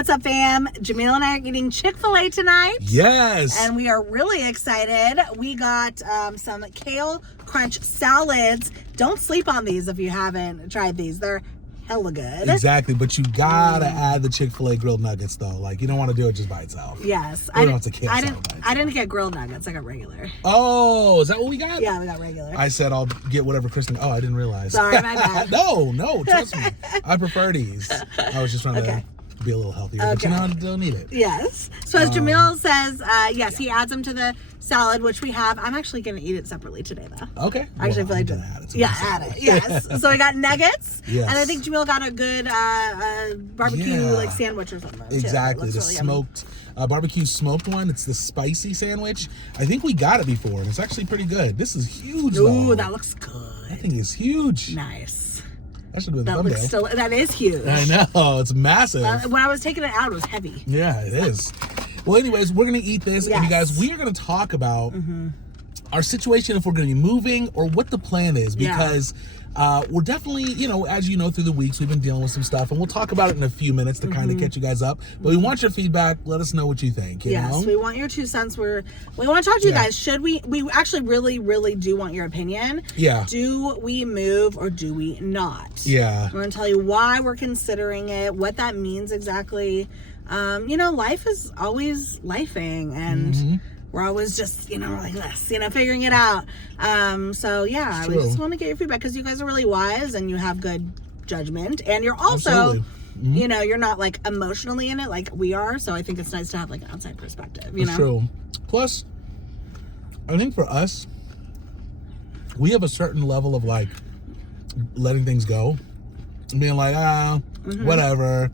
What's up, fam? Jamil and I are eating Chick-fil-A tonight. Yes. And we are really excited. We got some kale crunch salads. Don't sleep on these if you haven't tried these. They're hella good. Exactly, but you gotta add the Chick-fil-A grilled nuggets though. Like, you don't want to do it just by itself. Yes. I didn't get grilled nuggets. I got regular. Oh, is that what we got? Yeah, we got regular. I said I'll get whatever Kristen. Oh, I didn't realize. Sorry, my bad. No, trust me. I prefer these. I was just trying to be a little healthier, but you know, I don't need it. Yes. So as Jamil says, yes, he adds them to the salad, which we have. I'm actually going to eat it separately today, though. Okay. I actually feel like to add it. To add it. Yes. So we got nuggets. Yes. And I think Jamil got a good barbecue like sandwich or something. Exactly. The really smoked barbecue smoked one. It's the spicy sandwich. I think we got it before, and it's actually pretty good. This is huge. Ooh, that looks good. That thing is huge. Nice. That should be the thumbnail. That is huge. I know, it's massive. When I was taking it out, it was heavy. Yeah, it is. Well, anyways, we're gonna eat this, and you guys, we are gonna talk about our situation, if we're gonna be moving or what the plan is, because we're definitely, you know, as you know, through the weeks we've been dealing with some stuff, and we'll talk about it in a few minutes to kind of catch you guys up. But we want your feedback. Let us know what you think. You know? We want your 2 cents. We want to talk to you guys. Should we actually really do want your opinion. Yeah. Do we move or do we not? Yeah. We're going to tell you why we're considering it, what that means exactly. You know, life is always lifing, and we're always just, you know, like this, you know, figuring it out. So yeah, we just want to get your feedback because you guys are really wise and you have good judgment, and you're also, you know, you're not like emotionally in it like we are. So I think it's nice to have like an outside perspective. You know, true. Plus, I think for us, we have a certain level of like letting things go, and being like, whatever,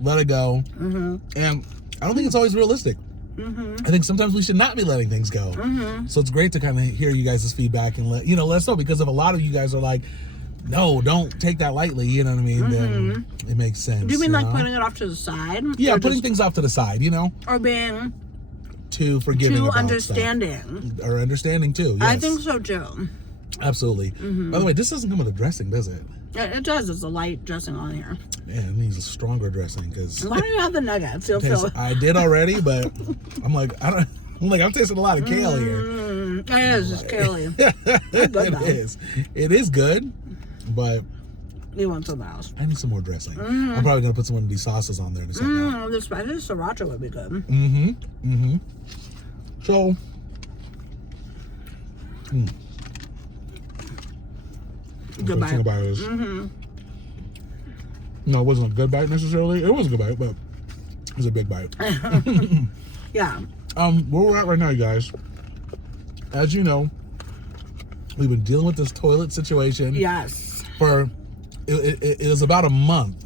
let it go, and I don't think it's always realistic. I think sometimes we should not be letting things go. So it's great to kind of hear you guys' feedback and let us know, because if a lot of you guys are like, no, don't take that lightly, you know what I mean, then it makes sense. Do you mean like putting it off to the side? Yeah, putting things off to the side, you know? Or being too forgiving about understanding. Stuff. Or understanding too, yes. I think so too. Absolutely. By the way, this doesn't come with a dressing, does it? It does. It's a light dressing on here. Yeah, it needs a stronger dressing, because why don't you have the nuggets? I did already, but I'm tasting a lot of kale here. It is. It's kale-y. It is good, but you want something else. I need some more dressing. I'm probably gonna put some of these sauces on there in a second. The spicy sriracha would be good. So, good bite. No, it wasn't a good bite necessarily. It was a good bite, but it was a big bite. Yeah. Where we're at right now, you guys, as you know, we've been dealing with this toilet situation. Yes. For it was about a month.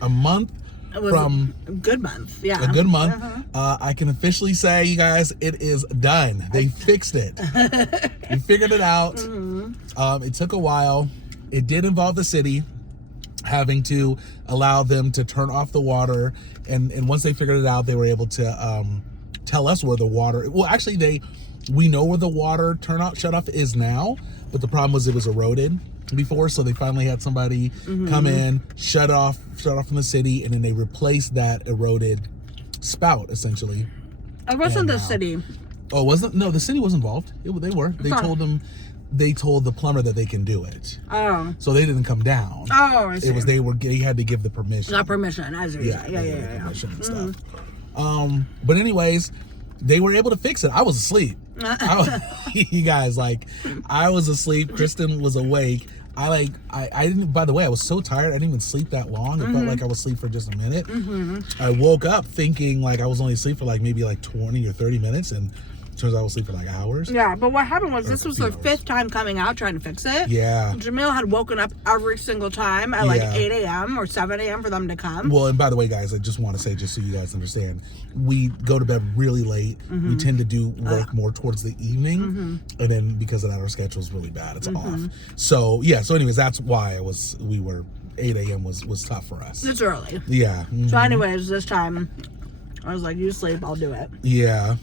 It was a good month. Yeah. A good month. I can officially say, you guys, it is done. They fixed it. We figured it out. It took a while. It did involve the city having to allow them to turn off the water, and once they figured it out, they were able to tell us where the water. Well, actually, we know where the water shut off is now, but the problem was it was eroded before, so they finally had somebody come in, shut off from the city, and then they replaced that eroded spout essentially. It wasn't the city. Oh, wasn't? No, the city was involved. They were. They told the plumber that they can do it. Oh. So they didn't come down. Oh, I see. It was they had to give the permission. Not permission, as you say. Yeah. Permission and stuff. But anyways, they were able to fix it. I was asleep. You guys, like, I was asleep. Kristen was awake. I didn't, by the way, I was so tired. I didn't even sleep that long. It felt like I was asleep for just a minute. I woke up thinking like I was only asleep for like maybe like 20 or 30 minutes, and turns out I was asleep for like hours. Yeah, but what happened was this was the 5th time coming out trying to fix it. Yeah. Jamil had woken up every single time at like 8 a.m. or 7 a.m. for them to come. Well, and by the way, guys, I just want to say, just so you guys understand, we go to bed really late. We tend to do work more towards the evening, and then because of that, our schedule is really bad. It's off. So yeah. So anyways, that's why 8 a.m. was tough for us. It's early. Yeah. So anyways, this time I was like, you sleep, I'll do it. Yeah.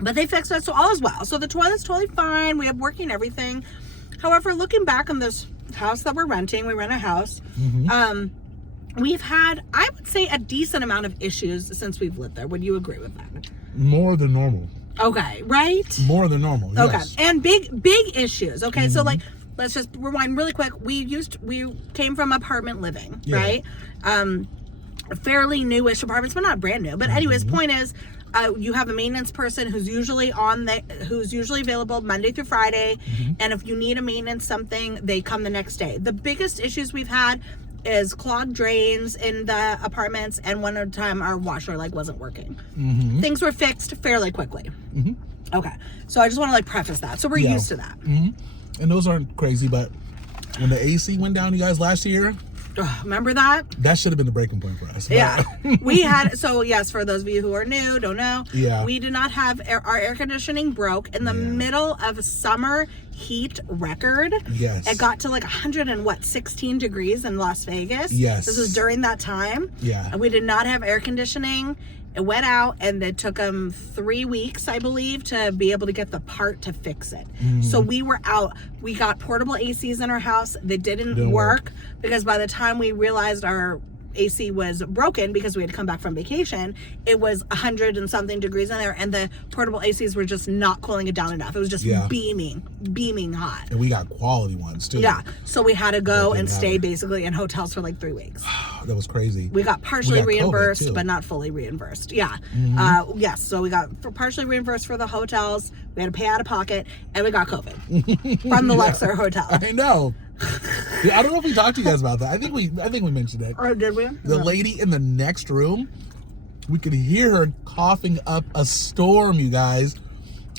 But they fixed it, so all is well. So the toilet's totally fine. We have working everything. However, looking back on this house that we're renting, we rent a house. we've had, I would say, a decent amount of issues since we've lived there. Would you agree with that? More than normal. Okay, right? More than normal, yes. Okay, and big issues. Okay, so like, let's just rewind really quick. We came from apartment living, right? Fairly newish apartments, but not brand new. But anyways, point is, you have a maintenance person who's usually available Monday through Friday, and if you need a maintenance something, they come the next day. The biggest issues we've had is clogged drains in the apartments, and one at a time our washer wasn't working. Things were fixed fairly quickly. Okay, so I just want to preface that, so we're used to that. And those aren't crazy, but when the AC went down, you guys, last year, remember that? That should have been the breaking point for us. Yeah. We had, so yes, for those of you who are new, don't know, we did not have, our air conditioning broke in the middle of a summer heat record. Yes. It got to 16 degrees in Las Vegas. Yes. This was during that time. Yeah. And we did not have air conditioning. It went out, and it took them 3 weeks, I believe, to be able to get the part to fix it. So we were out. We got portable ACs in our house. They didn't work because by the time we realized our AC was broken, because we had come back from vacation, it was 100 and something degrees in there, and the portable ACs were just not cooling it down enough. It was just beaming hot. And we got quality ones too. Yeah, so we had to go and stay basically in hotels for 3 weeks. That was crazy. We got partially reimbursed, but not fully reimbursed. Yeah. Yes, so we got partially reimbursed for the hotels. We had to pay out of pocket, and we got COVID from the Luxor Hotel. I know. I don't know if we talked to you guys about that. I think we mentioned it. Or did we? The lady in the next room, we could hear her coughing up a storm, you guys.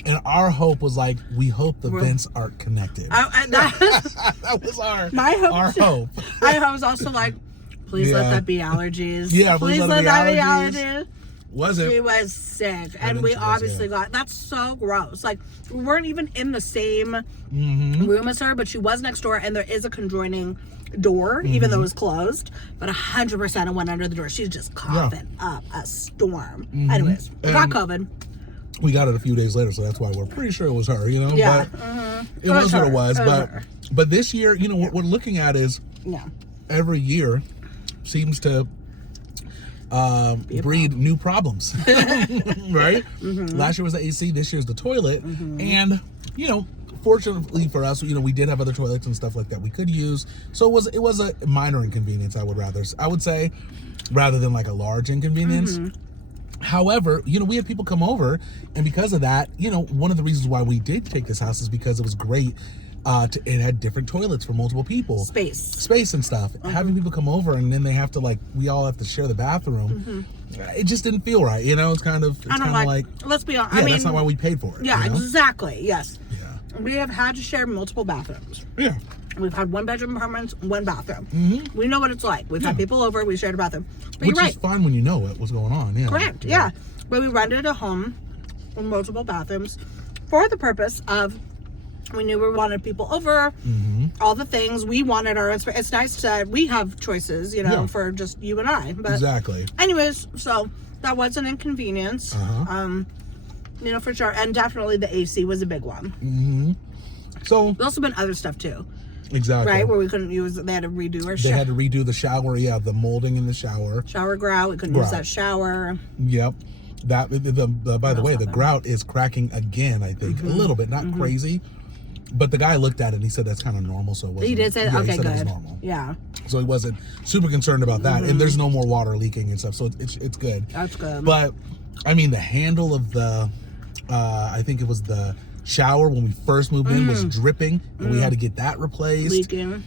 And our hope was we hope the vents aren't connected. That was our hope. I was also please let that be allergies. Yeah, please let that be allergies. Was it? She was sick, and we obviously got. That's so gross. We weren't even in the same room as her, but she was next door, and there is a conjoining door, even though it was closed. But 100% it went under the door. She's just coughing up a storm. Anyways, we got COVID. We got it a few days later, so that's why we're pretty sure it was her. Yeah, but it was what it was. But this year, what we're looking at is every year seems to breed new problems. Right? Last year was the AC, this year's the toilet. And fortunately for us, we did have other toilets and stuff like that we could use, so it was a minor inconvenience. I would say, rather than a large inconvenience. However, we had people come over, and because of that, one of the reasons why we did take this house is because it was great. It had different toilets for multiple people. Space and stuff. Having people come over, and then they have to we all have to share the bathroom. It just didn't feel right. It's kind of let's be honest. Yeah, that's not why we paid for it. Yeah, exactly. Yes. Yeah. We have had to share multiple bathrooms. Yeah. We've had 1-bedroom apartments, 1 bathroom. We know what it's like. We've had people over, we shared a bathroom. But Which is fine when you know what's going on. Yeah. Correct. Yeah. But we rented a home with multiple bathrooms for the purpose of, we knew we wanted people over, all the things. We wanted it's nice to, we have choices, for just you and I. But exactly. Anyways, so that was an inconvenience. For sure. And definitely the AC was a big one. So there's also been other stuff too. Exactly. Right, where we couldn't use, they had to redo our shower. They had to redo the shower, the molding in the shower. Shower grout, we couldn't use that shower. Yep. That, by the way, the grout is cracking again, I think. A little bit, not crazy. But the guy looked at it and he said that's kind of normal, so it wasn't. He did say, okay, he said good. It was normal. Yeah. So he wasn't super concerned about that. And there's no more water leaking and stuff, so it's good. That's good. But, the handle of the, I think it was the shower when we first moved in was dripping, and we had to get that replaced. Leaking.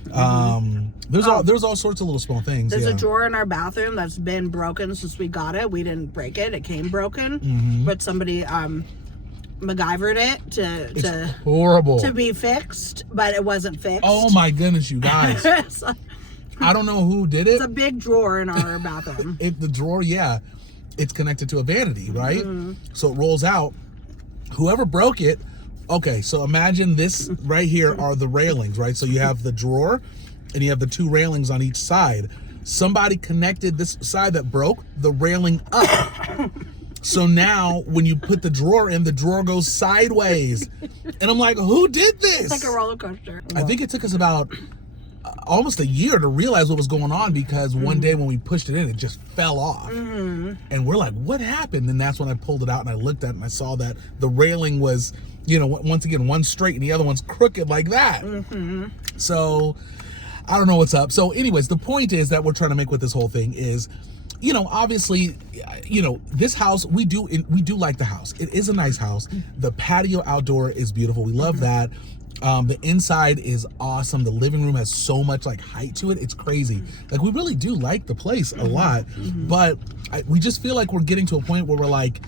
There's all sorts of little small things. There's a drawer in our bathroom that's been broken since we got it. We didn't break it. It came broken, but somebody MacGyvered it to horrible to be fixed, but it wasn't fixed. Oh my goodness, you guys. I don't know who did it. It's a big drawer in our bathroom. The drawer, it's connected to a vanity, right? So it rolls out. Whoever broke it, okay, so imagine this right here are the railings, right? So you have the drawer and you have the 2 railings on each side. Somebody connected this side that broke the railing up. So now when you put the drawer in, the drawer goes sideways. And I'm like, who did this? It's like a roller coaster. I think it took us about almost a year to realize what was going on, because one day when we pushed it in, it just fell off. And we're like, what happened? And that's when I pulled it out and I looked at it and I saw that the railing was, once again, one straight and the other one's crooked like that. So I don't know what's up. So anyways, the point is that we're trying to make with this whole thing is, obviously, this house, we do like the house. It is a nice house. The patio outdoor is beautiful. We love that. The inside is awesome. The living room has so much like height to it. It's crazy. Like, we really do like the place a lot, but we just feel like we're getting to a point where we're like,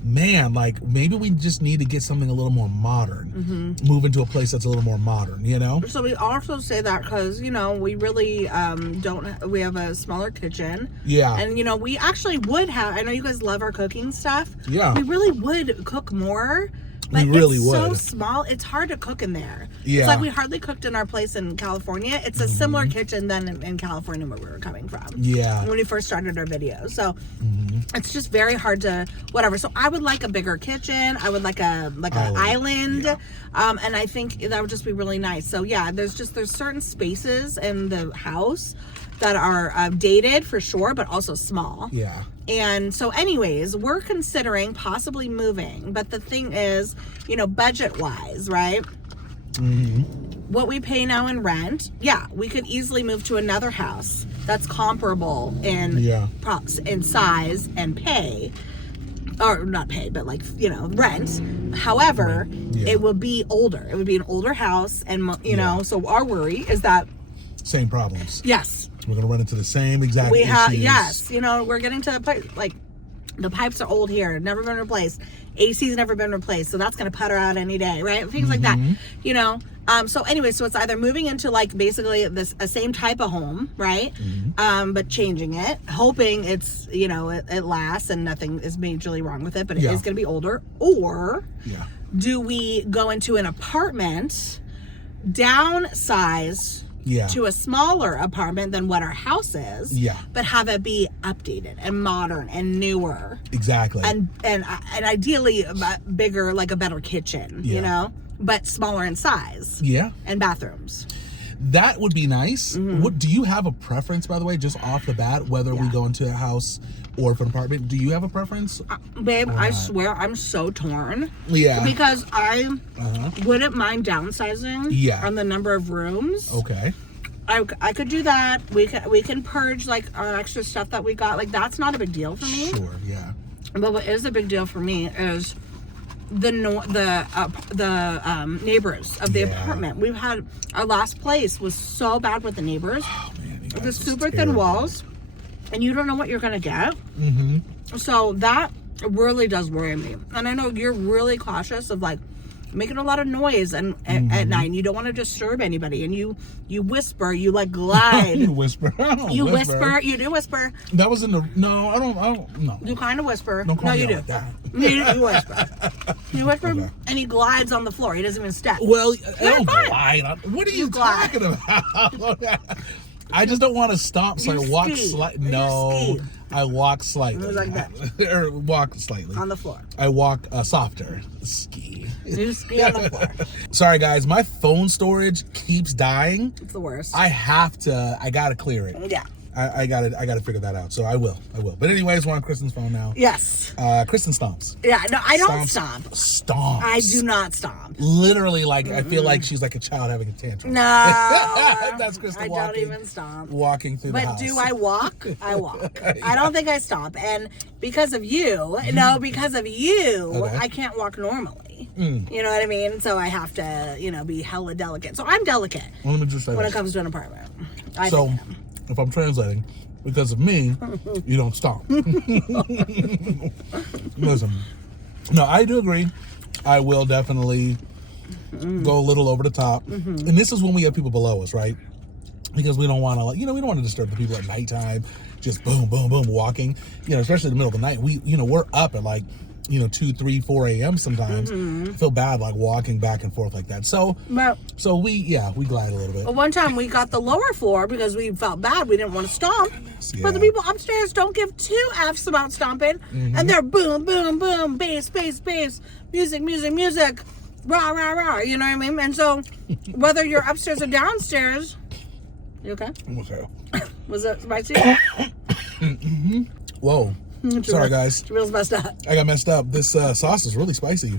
man, like maybe we just need to get something a little more modern, move into a place that's a little more modern, So we also say that because, we really we have a smaller kitchen. Yeah. And, we actually would have, I know you guys love our cooking stuff. Yeah. We really would cook more. But we really it's would. so small, it's hard to cook in there. Yeah. It's like we hardly cooked in our place in California. It's a similar kitchen than in California where we were coming from. Yeah. When we first started our videos. So it's just very hard to whatever. So I would like a bigger kitchen. I would like an island. Yeah. And I think that would just be really nice. So yeah, there's certain spaces in the house that are dated for sure, but also small. Yeah. And so anyways, we're considering possibly moving. But the thing is, budget wise, right? What we pay now in rent, we could easily move to another house that's comparable in in size and pay. Or not pay, but like, rent. However, it will be older. It would be an older house. And, so our worry is that... Same problems. Yes. We're going to run into the same exact issues. Yes. We're getting to the point, like, the pipes are old here. Never been replaced. AC's never been replaced. So that's going to putter out any day, right? Things like that, So anyway, so it's either moving into, like, basically a same type of home, right? But changing it, hoping it's, it lasts and nothing is majorly wrong with it, but it is going to be older. Or do we go into an apartment, downsize to a smaller apartment than what our house is, but have it be updated and modern and newer, exactly, and ideally bigger, like a better kitchen, but smaller in size, and bathrooms. That would be nice. What do you have a preference, by the way, just off the bat, whether we go into a house or an apartment? Do you have a preference? Babe, I swear I'm so torn. Yeah. Because I wouldn't mind downsizing on the number of rooms. Okay. I could do that. We can purge like our extra stuff that we got. Like, that's not a big deal for me. Sure, yeah. But what is a big deal for me is the neighbors of the apartment. We've had, our last place was so bad with the neighbors. Oh man, you guys, the super thin walls, and you don't know what you're gonna get. So that really does worry me. And I know you're really cautious of like making a lot of noise and at night, and you don't want to disturb anybody, and you whisper, you like glide. You whisper. You whisper. You do whisper. That was in the no. I don't. No. You kind of whisper. Don't call no, me you out do. like that. You whisper. You whisper, and he glides on the floor. He doesn't even step. Well, I don't glide. What are you talking about? I just don't want to stomp, so I walk slightly. No, I walk slightly. Like that. Or walk slightly. On the floor. I walk softer. Ski. You ski on the floor. Sorry, guys. My phone storage keeps dying. It's the worst. I gotta clear it. Yeah. I gotta figure that out. So I will. But anyways, we're on Kristen's phone now. Yes. Kristen stomps. Yeah, no, I don't stomp. Stomps. I do not stomp. Literally, like, I feel like she's like a child having a tantrum. No. That's Kristen I walking. don't even stomp. Walking through the house. But do I walk? I walk. I don't think I stomp. And because of you, I can't walk normally. You know what I mean? So I have to, be hella delicate. So I'm delicate let me just say when this. it comes to an apartment. If I'm translating, because of me, you don't stomp. Listen, no, I do agree. I will definitely go a little over the top. And this is when we have people below us, right? Because we don't want to, we don't want to disturb the people at nighttime. Just boom, boom, boom, walking. Especially in the middle of the night. We're up at like 2, 3, 4 a.m. sometimes. I feel bad like walking back and forth like that. So we glide a little bit. But one time we got the lower floor because we felt bad. We didn't want to stomp. But the people upstairs don't give 2 F's about stomping. And they're boom, boom, boom, bass, bass, bass, music, music, music, rah, rah, rah. You know what I mean? And so whether you're upstairs or downstairs, You okay? I'm okay. Was it spicy? Whoa. Sorry, guys. Jamil's messed up. I got messed up. This sauce is really spicy.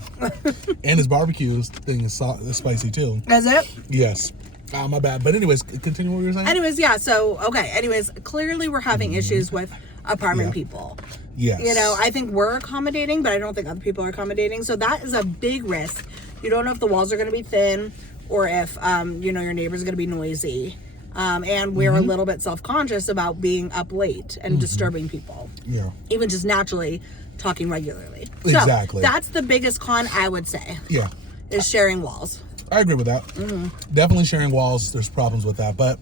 And his barbecue thing is spicy too. Is it? Yes. My bad. But anyways, continue what you were saying. Anyways, yeah. So, okay. Anyways, clearly we're having issues with apartment people. Yes. You know, I think we're accommodating, but I don't think other people are accommodating. So that is a big risk. You don't know if the walls are going to be thin or if, you know, your neighbor's going to be noisy. And we're a little bit self-conscious about being up late and disturbing people. Yeah. Even just naturally talking regularly. Exactly. So that's the biggest con, I would say. Yeah. Is sharing walls. I agree with that. Definitely sharing walls. There's problems with that. But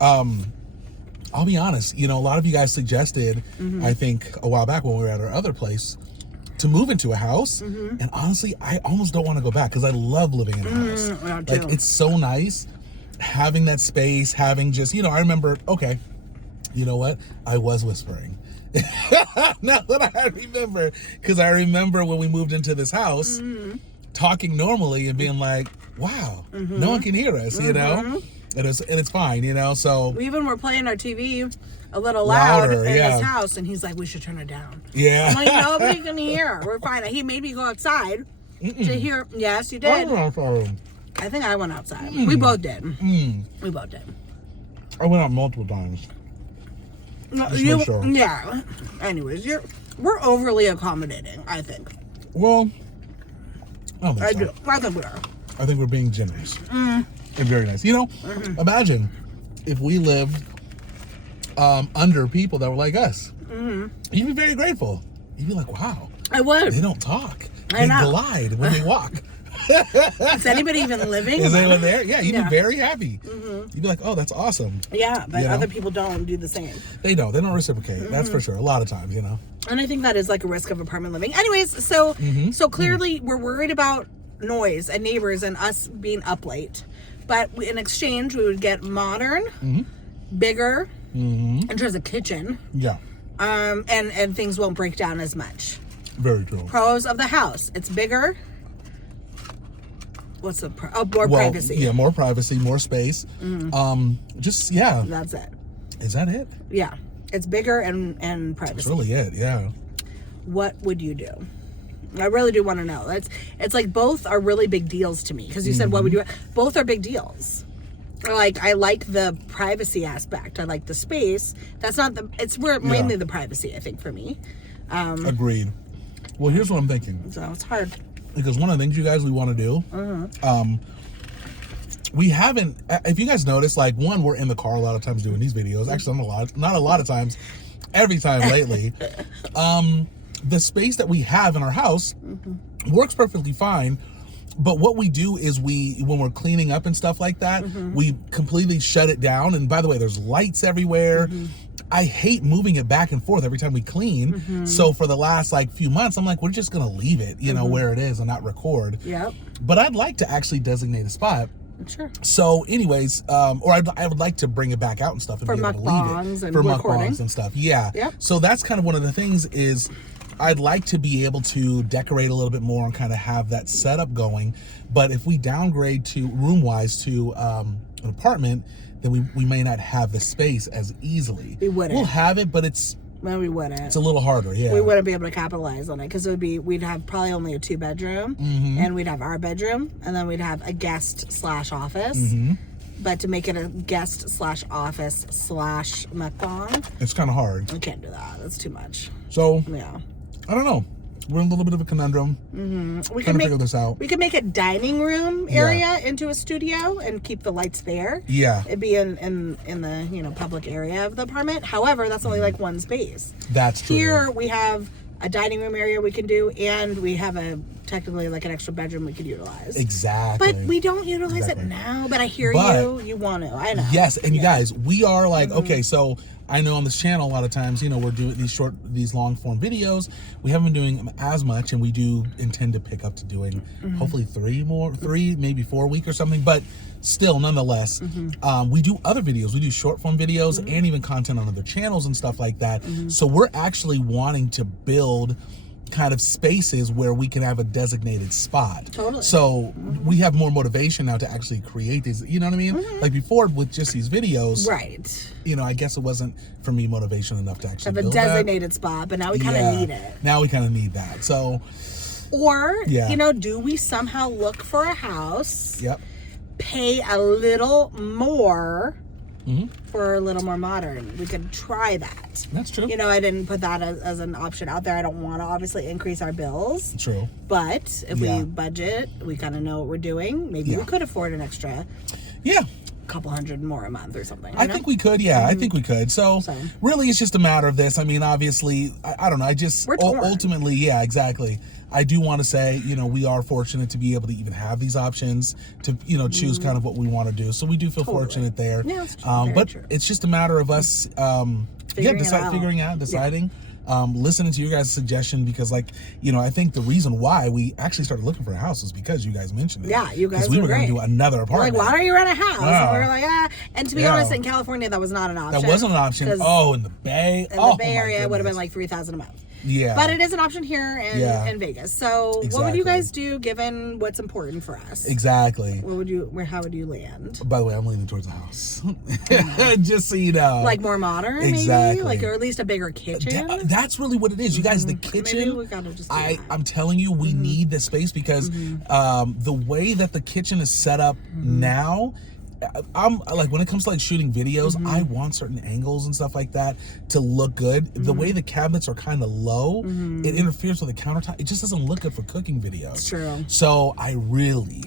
I'll be honest. You know, a lot of you guys suggested, I think, a while back when we were at our other place, to move into a house. And honestly, I almost don't want to go back because I love living in a house. Like, it's so nice having that space, having just, you know, I remember, okay, you know what? I was whispering. Now that I remember, because I remember when we moved into this house, talking normally and being like, wow, no one can hear us, you know? And it's fine, you know? So we even were playing our TV a little loud louder, in his house, and he's like, we should turn it down. Yeah. I'm like, nobody can hear. We're fine. He made me go outside to hear. Yes, you did. I think I went outside. We both did. We both did. I went out multiple times. Sure. Yeah. Anyways, we're overly accommodating, I think. Well, I don't think I so. do. I think we are. I think we're being generous. And very nice. You know, imagine if we lived under people that were like us. You'd be very grateful. You'd be like, wow. I would. They don't talk. I They know. glide when they walk. Is anybody even living? Is anyone there? Yeah, you'd Yeah. be very happy. You'd be like, oh, that's awesome. Yeah, but You know? other people don't do the same. They don't reciprocate. That's for sure. A lot of times, you know. And I think that is like a risk of apartment living. Anyways, so clearly we're worried about noise and neighbors and us being up late. But in exchange, we would get modern, bigger, in terms of kitchen, Yeah, and things won't break down as much. very true. Pros of the house: it's bigger. What's the pro? Oh, more privacy. Yeah, more privacy, more space. Just yeah. That's it. Is that it? Yeah, it's bigger and privacy. That's really it. Yeah. What would you do? I really do want to know. It's like both are really big deals to me because you said what would you? Both are big deals. Like, I like the privacy aspect. I like the space. That's not the. It's mainly the privacy, I think, for me. Agreed. Well, here's what I'm thinking. So it's hard. Because one of the things you guys we want to do, we haven't. If you guys notice, like, one, we're in the car a lot of times doing these videos. Actually, not a lot of times, every time lately. The space that we have in our house works perfectly fine. But what we do is when we're cleaning up and stuff like that, we completely shut it down. And by the way, there's lights everywhere. I hate moving it back and forth every time we clean. So for the last few months, I'm like, we're just going to leave it, you know, where it is and not record. Yep. But I'd like to actually designate a spot. Sure. So anyways, or I would like to bring it back out and stuff and For be able to leave mukbangs it. and For recording. mukbangs and stuff. Yeah. Yep. So that's kind of one of the things is I'd like to be able to decorate a little bit more and kind of have that setup going. But if we downgrade to room-wise to an apartment, then we may not have the space as easily. We wouldn't. We'll have it, but it's we wouldn't. It's a little harder, yeah. We wouldn't be able to capitalize on it because we'd have probably only a 2-bedroom, and we'd have our bedroom, and then we'd have a guest/office. But to make it a guest/office/mukbang, it's kind of hard. we can't do that. That's too much. So Yeah. I don't know. We're in a little bit of a conundrum. We Trying to figure this out. We could make a dining room area into a studio and keep the lights there. Yeah, It'd be in the public area of the apartment. However, that's only like one space. that's true. Here we have a dining room area we can do, and we have technically like an extra bedroom we could utilize. Exactly. But we don't utilize it now. But I hear you. You want to. I know. Yes, and you guys, we are like, okay, so I know on this channel a lot of times, you know, we're doing these long form videos. We haven't been doing them as much, and we do intend to pick up to doing hopefully 3, maybe 4 a week or something. But still, nonetheless, we do other videos. We do short form videos and even content on other channels and stuff like that. So we're actually wanting to build kind of spaces where we can have a designated spot. Totally. So we have more motivation now to actually create these, you know what I mean? Like before with just these videos, Right. you know, I guess it wasn't for me motivation enough to actually Have a build that. designated spot, but now we kind of need it. Now we kind of need that. So, Or, Yeah. you know, do we somehow look for a house, yep. pay a little more hmm for a little more modern? We could try that. That's true. You know, I didn't put that as an option out there. I don't want to obviously increase our bills. True. But if Yeah. we budget, we kind of know what we're doing. Maybe Yeah. we could afford an extra Yeah. couple hundred more a month or something. I think we could, yeah. I think we could. So, So. really, it's just a matter of this. I mean, obviously, I don't know. I just We're torn. ultimately, yeah, exactly. I do want to say, you know, we are fortunate to be able to even have these options to, you know, choose kind of what we want to do. So we do feel Totally. fortunate there. Yeah, that's true. Very but true. it's just a matter of us, figuring out, deciding. Listening to your guys' suggestion, because, like, you know, I think the reason why we actually started looking for a house was because you guys mentioned it. Yeah, you guys we were were going to great. do another We're apartment. like, why don't you rent a house? Wow. And we were like, ah. And to be Yeah. honest, in California, that was not an option. That wasn't an option. 'Cause Oh, in the Bay. in oh, the Bay my Area, it would have been goodness. like $3,000 a month. Yeah. But it is an option here in Vegas. So what would Exactly. you guys do given what's important for us? Exactly. What would how would you land? By the way, I'm leaning towards a house. Just so you know. Like more modern, Exactly. maybe? Like, or at least a bigger kitchen? That's really what it is. You guys, the Maybe kitchen, we gotta just do I'm that. telling you, we need this space because the way that the kitchen is set up now, I'm like, when it comes to like shooting videos, I want certain angles and stuff like that to look good. The way the cabinets are kind of low, it interferes with the countertop. It just doesn't look good for cooking videos. It's true. So I really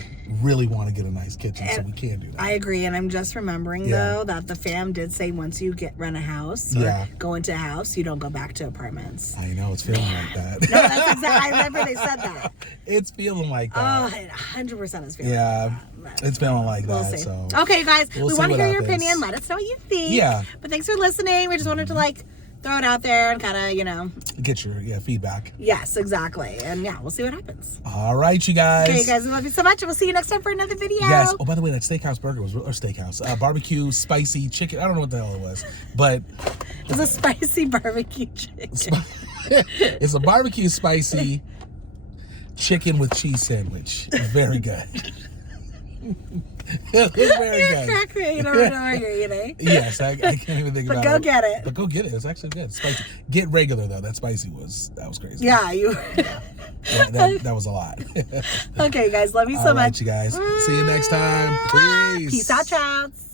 want to get a nice kitchen, so we can do that. I agree, and I'm just remembering Yeah. though that the fam did say once you rent a house or Yeah. go into a house, you don't go back to apartments. I know, it's feeling like that. No, that's exactly. I remember they said that. It's feeling like that. Oh, it 100% is feeling. Yeah, like that. it's feeling like We'll that. see. So Okay, you guys, We'll we see want to what hear your happens. opinion. Let us know what you think. Yeah. But thanks for listening. We just wanted to like throw it out there and kind of, you know. get your feedback. Yes, exactly. And yeah, we'll see what happens. All right, you guys. Okay, you guys, we love you so much, and we'll see you next time for another video. Yes. Oh, by the way, that steakhouse burger was, or steakhouse, barbecue spicy chicken. I don't know what the hell it was, but It was a spicy barbecue chicken. it's a barbecue spicy chicken with cheese sandwich. Very good. It was very You're good. crack me. You don't know what you're eating. Yes, I can't even think But about go it. get it. But go get it. It's actually good. Spicy. Get regular though. That spicy was crazy. Yeah, you. That was a lot. Okay, guys, love you so All right, much. you guys. See you next time. Peace. Peace out, chats.